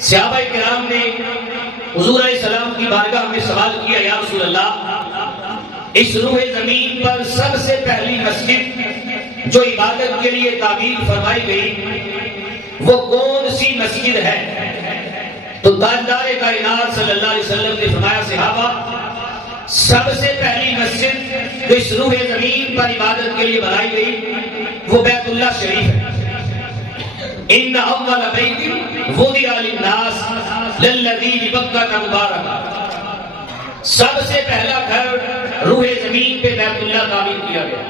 صحابہ کرام نے حضور علیہ السلام کی بارگاہ میں سوال کیا، یا رسول اللہ، اس روح زمین پر سب سے پہلی مسجد جو عبادت کے لیے تعمیر فرمائی گئی وہ کون سی مسجد ہے؟ تو تاجدار کائنات صلی اللہ علیہ وسلم نے فرمایا، صحابہ، سب سے پہلی مسجد جو اس روح زمین پر عبادت کے لیے بنائی گئی وہ بیت اللہ شریف ہے۔ ان اول بیت وضع للناس للذی ببکۃ مبارکہ، سب سے پہلا گھر روح زمین پہ بیت اللہ تعمیر کیا گیا،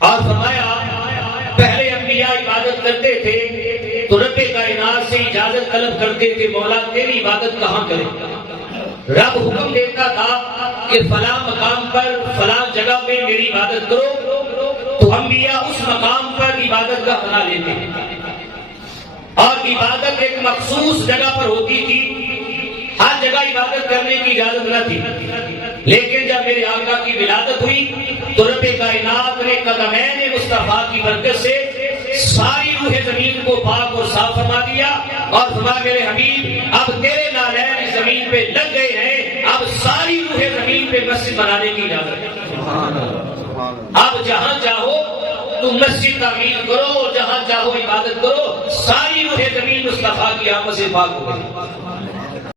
اور فرمایا پہلے انبیاء عبادت کرتے تھے تو رب کائنات سے اجازت طلب کرتے تھے، مولا تیری عبادت کہاں کریں؟ رب حکم دیتا تھا کہ فلاں مقام پر فلاں جگہ پہ میری عبادت کرو، تو انبیاء اس مقام پر عبادت گاہ بنا لیتے ہیں، اور عبادت ایک مخصوص جگہ پر ہوتی تھی، ہر جگہ عبادت کرنے کی اجازت نہ تھی۔ لیکن جب میرے آقا کی ولادت ہوئی تو رب کائنات نے قدمین مصطفیٰ کی برکت سے ساری روح زمین کو پاک اور صاف فرما دیا، اور فرمایا میرے حبیب اب تیرے نالین اس زمین پہ لگ گئے ہیں، اب ساری روح زمین پہ مسجد بنانے کی اجازت ہے۔ اب جہاں چاہو تم مسجد تعمیر کرو، جہاں چاہو عبادت کرو، ساری روح زمین مصطفیٰ کی آمد سے پاک ہو گئی۔